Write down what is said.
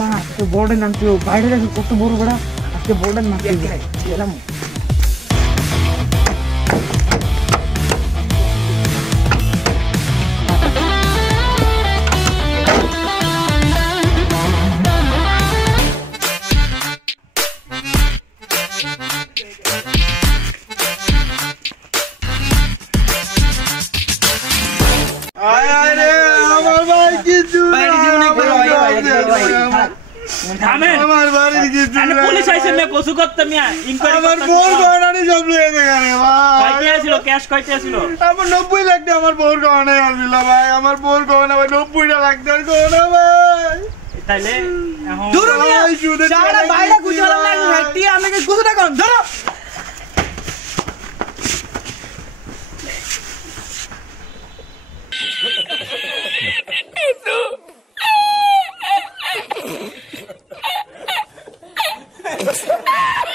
মামা আজকে বোর্ডে নামছি বাইরে দেখো কত বড় বড় আজকে বোর্ডে নামছি গেলাম পুলিশ আইছে মে কসু করতে মিয়া ইনকোয়ারি আমার বোর গহনানি সব লয়ে গেছে ভাই কয়টা ছিল ক্যাশ কয়টা ছিল আমার 90 লাখ টাকা আমার বোর গহনাই আসছিল ভাই আমার বোর গহনা ভাই 90 লাখ টাকার গহনা ভাই তাইলে এখন দূর মিয়া সারা বাইরে কুচালাম না হাঁটি আমাকে কত টাকা ধরো Ha ha ha!